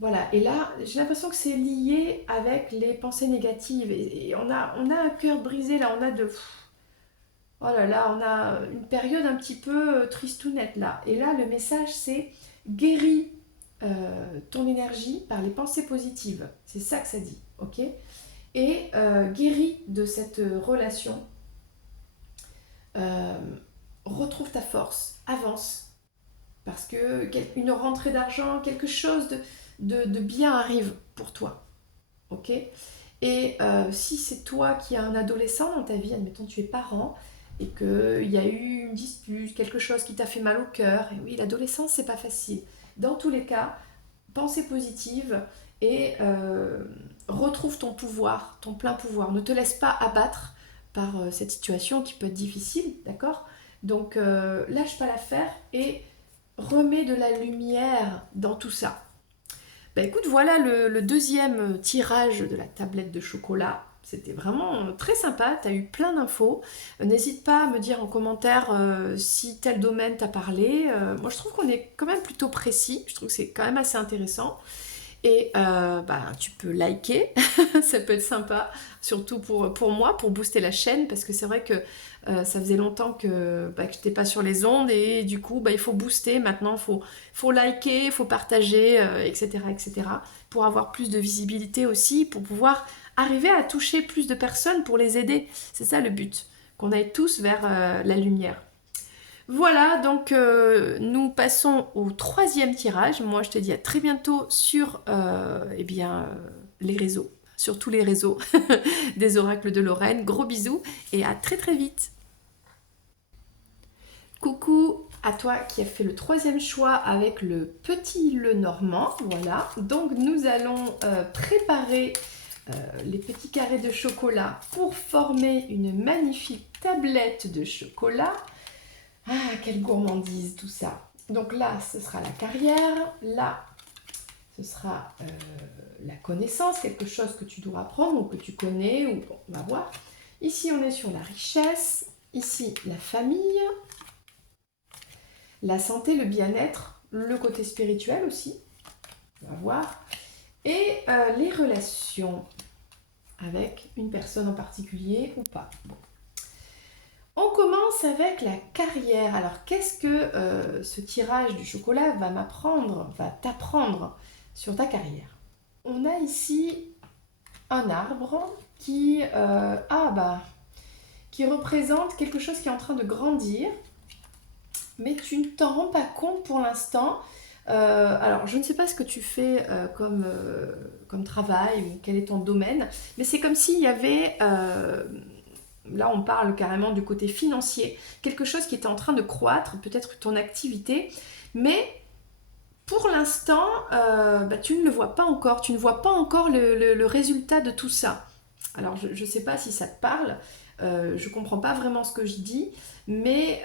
Voilà, et là, j'ai l'impression que c'est lié avec les pensées négatives. Et on a un cœur brisé, là, on a de... Oh là là, on a une période un petit peu tristounette là. Et là, le message, c'est guéris ton énergie par les pensées positives. C'est ça que ça dit, ok? Et guéris de cette relation. Euh, Retrouve ta force, avance. Parce que une rentrée d'argent, quelque chose de bien arrive pour toi, ok? Et si c'est toi qui as un adolescent dans ta vie, admettons tu es parent, et qu'il y a eu une dispute, quelque chose qui t'a fait mal au cœur, et oui, l'adolescence, c'est pas facile. Dans tous les cas, pensée positive et retrouve ton pouvoir, ton plein pouvoir. Ne te laisse pas abattre par cette situation qui peut être difficile, d'accord? Donc, lâche pas l'affaire et remets de la lumière dans tout ça. Bah écoute, voilà le deuxième tirage de la tablette de chocolat. C'était vraiment très sympa, tu as eu plein d'infos. N'hésite pas à me dire en commentaire si tel domaine t'a parlé. Moi je trouve qu'on est quand même plutôt précis, je trouve que c'est quand même assez intéressant. Et bah, tu peux liker, ça peut être sympa, surtout pour moi, pour booster la chaîne, parce que c'est vrai que ça faisait longtemps que je n'étais pas sur les ondes, et du coup, il faut booster maintenant, faut liker, il faut partager, etc., etc., pour avoir plus de visibilité aussi, pour pouvoir arriver à toucher plus de personnes, pour les aider. C'est ça le but, qu'on aille tous vers la lumière. Voilà, donc nous passons au troisième tirage. Moi, je te dis à très bientôt sur les réseaux, sur tous les réseaux des oracles de Lorraine. Gros bisous et à très très vite. Coucou à toi qui as fait le troisième choix avec le petit le normand. Voilà, donc nous allons préparer les petits carrés de chocolat pour former une magnifique tablette de chocolat. Ah, quelle gourmandise tout ça. Donc là, ce sera la carrière. Là, ce sera la connaissance, quelque chose que tu dois apprendre ou que tu connais. Ou bon, on va voir. Ici, on est sur la richesse. Ici, la famille. La santé, le bien-être. Le côté spirituel aussi. On va voir. Et les relations avec une personne en particulier ou pas. Bon. On commence avec la carrière. Alors, qu'est-ce que ce tirage du chocolat va m'apprendre, va t'apprendre sur ta carrière? On a ici un arbre qui représente quelque chose qui est en train de grandir, mais tu ne t'en rends pas compte pour l'instant. Alors, je ne sais pas ce que tu fais comme travail ou quel est ton domaine, mais c'est comme s'il y avait, là on parle carrément du côté financier, quelque chose qui était en train de croître, peut-être ton activité, mais pour l'instant, tu ne le vois pas encore, tu ne vois pas encore le résultat de tout ça. Alors, je ne sais pas si ça te parle, je ne comprends pas vraiment ce que je dis, mais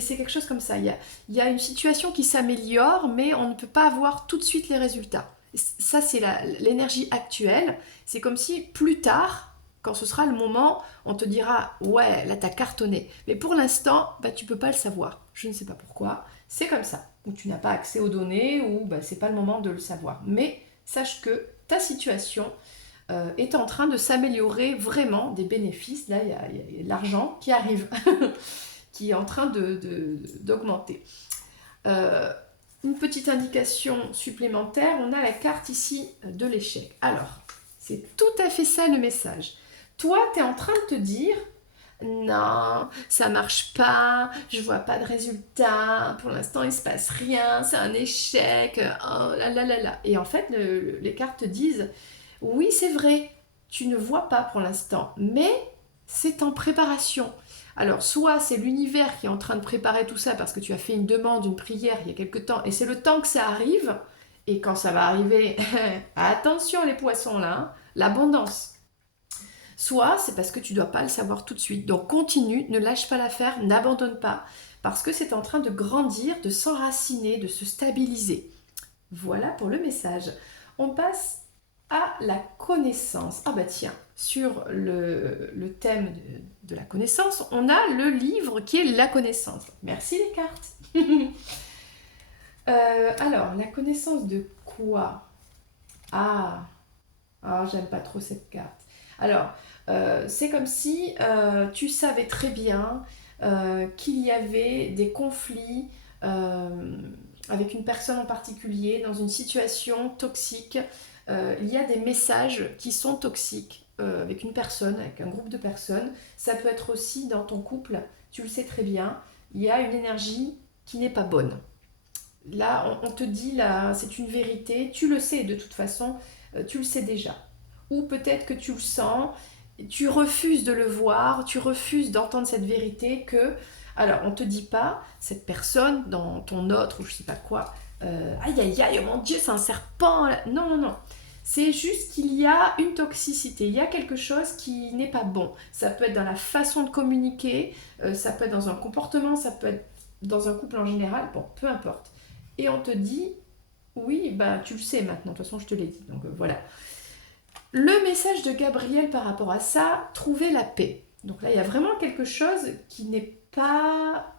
c'est quelque chose comme ça. Il y a une situation qui s'améliore, mais on ne peut pas avoir tout de suite les résultats. Ça, c'est l'énergie actuelle. C'est comme si plus tard, quand ce sera le moment, on te dira ouais, là, t'as cartonné. Mais pour l'instant, tu ne peux pas le savoir. Je ne sais pas pourquoi. C'est comme ça. Ou tu n'as pas accès aux données, ou c'est pas le moment de le savoir. Mais sache que ta situation est en train de s'améliorer vraiment, des bénéfices. Là, il y a de l'argent qui arrive, qui est en train d'augmenter. Euh, une petite indication supplémentaire, on a la carte ici de l'échec. Alors, c'est tout à fait ça le message. Toi, tu es en train de te dire, non, ça marche pas, je vois pas de résultat, pour l'instant il se passe rien, c'est un échec, oh là là là là. Et en fait, les cartes te disent, oui, c'est vrai, tu ne vois pas pour l'instant, mais c'est en préparation. Alors, soit c'est l'univers qui est en train de préparer tout ça parce que tu as fait une demande, une prière il y a quelque temps, et c'est le temps que ça arrive, et quand ça va arriver, attention les poissons là, hein, l'abondance. Soit c'est parce que tu ne dois pas le savoir tout de suite. Donc continue, ne lâche pas l'affaire, n'abandonne pas, parce que c'est en train de grandir, de s'enraciner, de se stabiliser. Voilà pour le message. On passe à la connaissance. Ah bah tiens, sur le thème de la connaissance, on a le livre qui est la connaissance. Merci les cartes. Alors, la connaissance de quoi? Ah, j'aime pas trop cette carte. Alors, c'est comme si tu savais très bien qu'il y avait des conflits avec une personne en particulier, dans une situation toxique. Il y a des messages qui sont toxiques avec une personne, avec un groupe de personnes. Ça peut être aussi dans ton couple, tu le sais très bien, il y a une énergie qui n'est pas bonne. Là, on te dit, là, c'est une vérité, tu le sais de toute façon, tu le sais déjà. Ou peut-être que tu le sens, tu refuses de le voir, tu refuses d'entendre cette vérité que, alors on te dit pas, cette personne dans ton autre ou je sais pas quoi, aïe aïe aïe, oh mon Dieu, c'est un serpent. Non, non, non. C'est juste qu'il y a une toxicité, il y a quelque chose qui n'est pas bon. Ça peut être dans la façon de communiquer, ça peut être dans un comportement, ça peut être dans un couple en général, bon, peu importe. Et on te dit, oui, tu le sais maintenant, de toute façon je te l'ai dit. Donc voilà. Le message de Gabriel par rapport à ça, trouver la paix. Donc là, il y a vraiment quelque chose qui n'est pas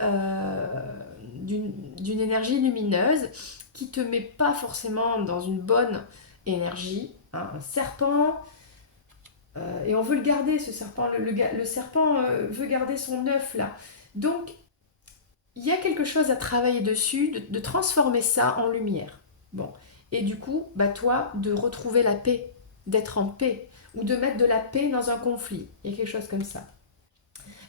d'une énergie lumineuse, qui te met pas forcément dans une bonne énergie. Hein. Un serpent, et on veut le garder, ce serpent. Le serpent veut garder son œuf là. Donc, il y a quelque chose à travailler dessus, de transformer ça en lumière. Bon. Et du coup, toi, de retrouver la paix, d'être en paix, ou de mettre de la paix dans un conflit. Il y a quelque chose comme ça.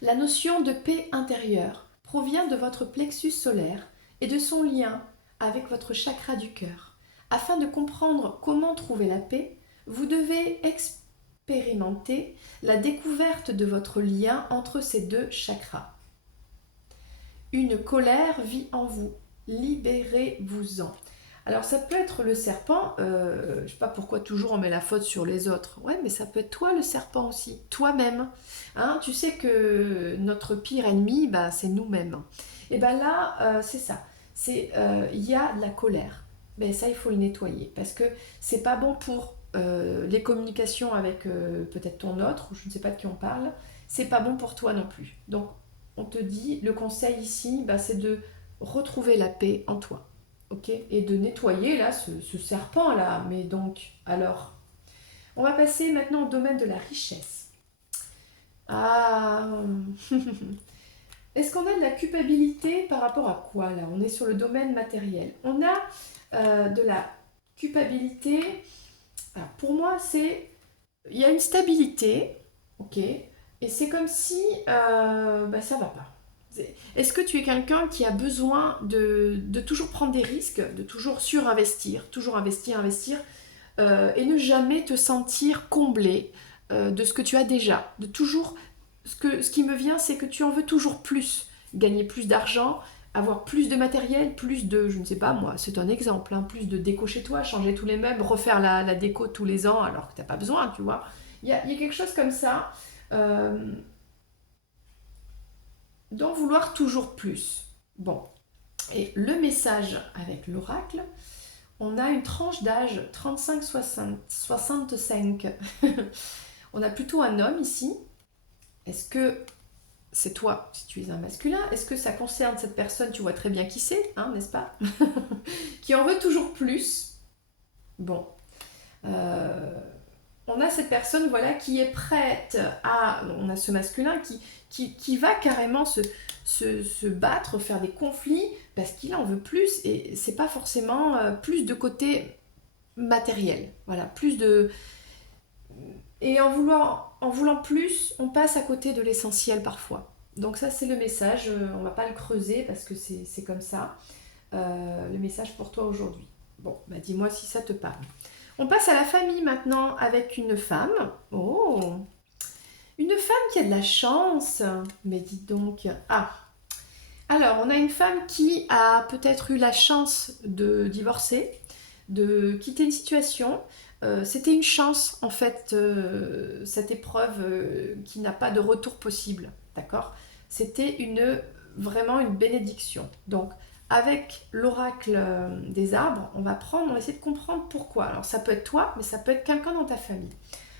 La notion de paix intérieure provient de votre plexus solaire et de son lien avec votre chakra du cœur. Afin de comprendre comment trouver la paix, vous devez expérimenter la découverte de votre lien entre ces deux chakras. Une colère vit en vous. Libérez-vous-en. Alors ça peut être le serpent, je ne sais pas pourquoi toujours on met la faute sur les autres. Ouais, mais ça peut être toi le serpent aussi, toi-même. Hein, tu sais que notre pire ennemi, c'est nous-mêmes. Et là, c'est ça. Il y a de la colère. Mais ça, il faut le nettoyer parce que c'est pas bon pour les communications avec peut-être ton autre, ou je ne sais pas de qui on parle. C'est pas bon pour toi non plus. Donc on te dit, le conseil ici, c'est de retrouver la paix en toi. Ok, et de nettoyer là ce serpent là. Mais donc, alors, on va passer maintenant au domaine de la richesse. Ah. Est-ce qu'on a de la culpabilité par rapport à quoi là? On est sur le domaine matériel. On a de la culpabilité. Alors, pour moi, c'est... Il y a une stabilité, ok? Et c'est comme si bah, ça va pas. Est-ce que tu es quelqu'un qui a besoin de toujours prendre des risques, de toujours surinvestir, toujours investir, investir, et ne jamais te sentir comblé de ce que tu as déjà, de toujours ce qui me vient, c'est que tu en veux toujours plus. Gagner plus d'argent, avoir plus de matériel, plus de, je ne sais pas moi, c'est un exemple, hein, plus de déco chez toi, changer tous les meubles, refaire la déco tous les ans alors que tu n'as pas besoin, tu vois. Il y a quelque chose comme ça, euh, d'en vouloir toujours plus. Bon, et le message avec l'oracle, on a une tranche d'âge 35-65. On a plutôt un homme ici. Est-ce que c'est toi, si tu es un masculin? Est-ce que ça concerne cette personne? Tu vois très bien qui c'est, hein, n'est-ce pas? Qui en veut toujours plus. Bon. Euh, on a cette personne, voilà, qui est prête à... On a ce masculin qui va carrément se battre, faire des conflits, parce qu'il en veut plus, et c'est pas forcément plus de côté matériel. Voilà, plus de... Et en voulant plus, on passe à côté de l'essentiel parfois. Donc ça, c'est le message. On va pas le creuser parce que c'est comme ça. Le message pour toi aujourd'hui. Bon, bah dis-moi si ça te parle. On passe à la famille maintenant avec une femme. Oh, une femme qui a de la chance. Mais dis donc. Ah, alors on a une femme qui a peut-être eu la chance de divorcer, de quitter une situation. C'était une chance en fait, cette épreuve qui n'a pas de retour possible, d'accord? C'était vraiment une bénédiction. Donc avec l'oracle des arbres, on va essayer de comprendre pourquoi. Alors ça peut être toi, mais ça peut être quelqu'un dans ta famille.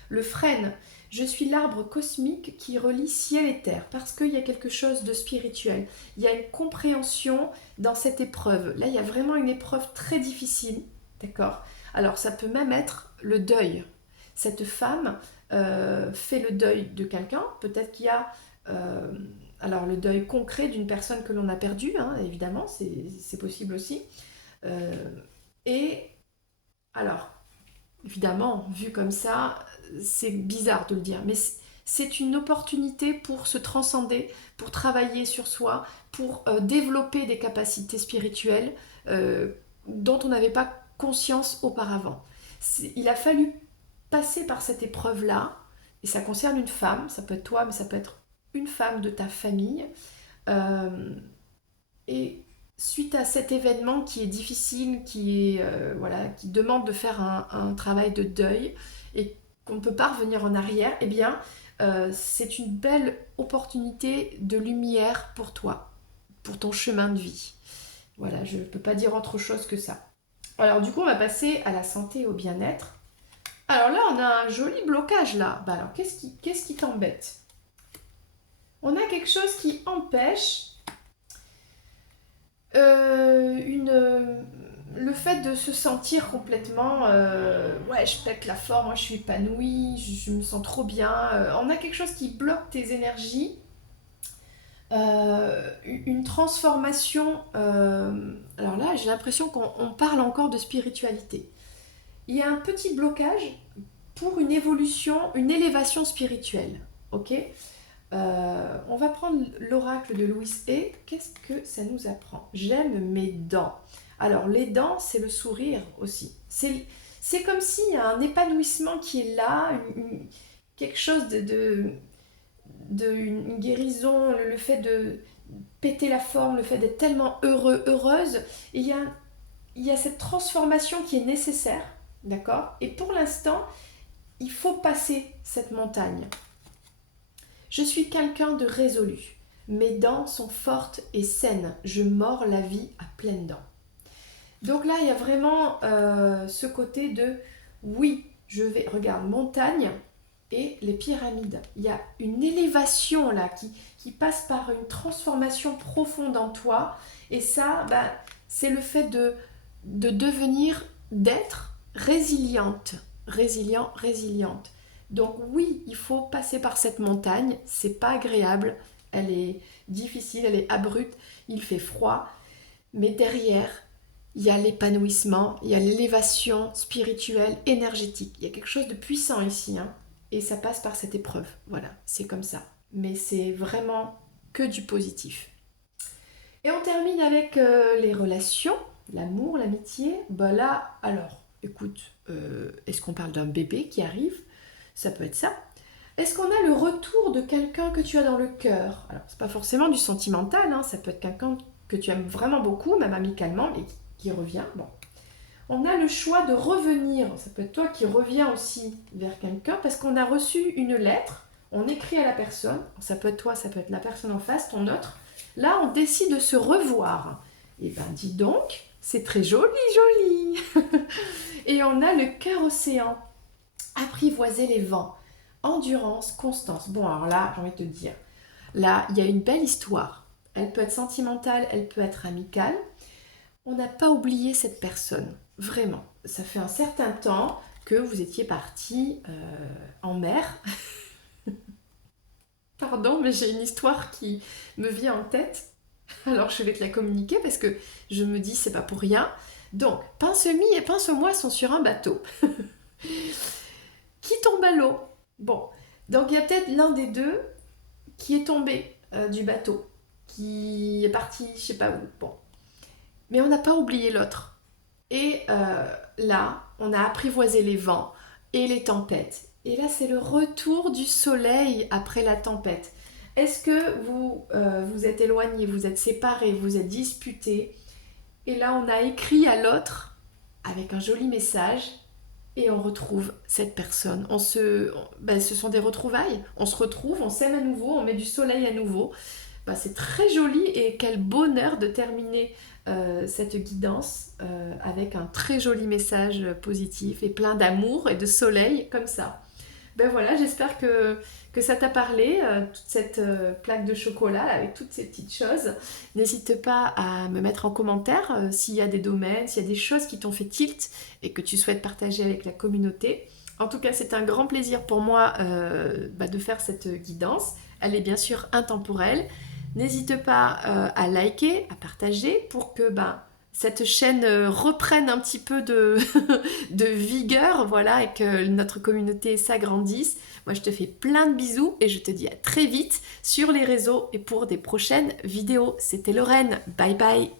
Le frêne, je suis l'arbre cosmique qui relie ciel et terre, parce qu'il y a quelque chose de spirituel. Il y a une compréhension dans cette épreuve. Là, il y a vraiment une épreuve très difficile, d'accord? Alors, ça peut même être le deuil. Cette femme fait le deuil de quelqu'un, peut-être qu'il y a euh, alors le deuil concret d'une personne que l'on a perdue, hein, évidemment, c'est possible aussi. Euh, et alors, évidemment, vu comme ça, c'est bizarre de le dire, mais c'est une opportunité pour se transcender, pour travailler sur soi, pour développer des capacités spirituelles dont on n'avait pas conscience auparavant. Il a fallu passer par cette épreuve-là, et ça concerne une femme, ça peut être toi, mais ça peut être une femme de ta famille, euh, et suite à cet événement qui est difficile, voilà, qui demande de faire un travail de deuil et qu'on ne peut pas revenir en arrière, eh bien, c'est une belle opportunité de lumière pour toi, pour ton chemin de vie. Voilà, je ne peux pas dire autre chose que ça. Alors du coup, on va passer à la santé et au bien-être. Alors là, on a un joli blocage là. Bah alors, qu'est-ce qui t'embête? On a quelque chose qui empêche le fait de se sentir complètement ouais, je pète la forme, moi je suis épanouie, je me sens trop bien. On a quelque chose qui bloque tes énergies, une transformation. Alors là, j'ai l'impression qu'on parle encore de spiritualité. Il y a un petit blocage pour une évolution, une élévation spirituelle. Ok. On va prendre l'oracle de Louis et qu'est-ce que ça nous apprend? J'aime mes dents. Alors les dents, c'est le sourire aussi. C'est comme s'il y a un épanouissement qui est là, quelque chose une guérison, le fait de péter la forme, le fait d'être tellement heureux, heureuse. Et il y a cette transformation qui est nécessaire, d'accord? Et pour l'instant, il faut passer cette montagne. Je suis quelqu'un de résolu. Mes dents sont fortes et saines. Je mords la vie à pleines dents. Donc là, il y a vraiment ce côté de oui, je vais, regarde, montagne et les pyramides. Il y a une élévation là qui passe par une transformation profonde en toi. Et ça, bah, c'est le fait de devenir, d'être résiliente. Résiliente. Donc oui, il faut passer par cette montagne, c'est pas agréable, elle est difficile, elle est abrupte, il fait froid, mais derrière, il y a l'épanouissement, il y a l'élévation spirituelle, énergétique. Il y a quelque chose de puissant ici, hein, et ça passe par cette épreuve. Voilà, c'est comme ça. Mais c'est vraiment que du positif. Et on termine avec les relations, l'amour, l'amitié. Bah là, alors, écoute, est-ce qu'on parle d'un bébé qui arrive? Ça peut être ça. Est-ce qu'on a le retour de quelqu'un que tu as dans le cœur? Alors, c'est pas forcément du sentimental, hein, ça peut être quelqu'un que tu aimes vraiment beaucoup, même amicalement, mais qui revient. Bon. On a le choix de revenir. Ça peut être toi qui reviens aussi vers quelqu'un parce qu'on a reçu une lettre. On écrit à la personne. Ça peut être toi, ça peut être la personne en face, ton autre. Là, on décide de se revoir. Et ben, dis donc, c'est très joli, joli. Et on a le cœur océan. Apprivoiser les vents. Endurance, constance. Bon, alors là, j'ai envie de te dire, là, il y a une belle histoire. Elle peut être sentimentale, elle peut être amicale. On n'a pas oublié cette personne, vraiment. Ça fait un certain temps que vous étiez partis en mer. Pardon, mais j'ai une histoire qui me vient en tête. Alors je vais te la communiquer parce que je me dis c'est pas pour rien. Donc, Pince-Mi et Pince-Moi sont sur un bateau qui tombe à l'eau. Bon, donc il y a peut-être l'un des deux qui est tombé du bateau, qui est parti je sais pas où. Bon, mais on n'a pas oublié l'autre. Et là, on a apprivoisé les vents et les tempêtes. Et là, c'est le retour du soleil après la tempête. Est-ce que vous vous êtes éloignés, vous êtes séparés, vous êtes disputés? Et là, on a écrit à l'autre avec un joli message et on retrouve cette personne. Ce sont des retrouvailles. On se retrouve, on s'aime à nouveau, on met du soleil à nouveau. C'est très joli et quel bonheur de terminer cette guidance avec un très joli message positif et plein d'amour et de soleil comme ça. Ben voilà, j'espère que ça t'a parlé, toute cette plaque de chocolat là, avec toutes ces petites choses. N'hésite pas à me mettre en commentaire s'il y a des domaines, s'il y a des choses qui t'ont fait tilt et que tu souhaites partager avec la communauté. En tout cas, c'est un grand plaisir pour moi de faire cette guidance. Elle est bien sûr intemporelle. N'hésite pas à liker, à partager pour que cette chaîne reprenne un petit peu de, de vigueur, voilà, et que notre communauté s'agrandisse. Moi, je te fais plein de bisous et je te dis à très vite sur les réseaux et pour des prochaines vidéos. C'était Lorraine. Bye bye.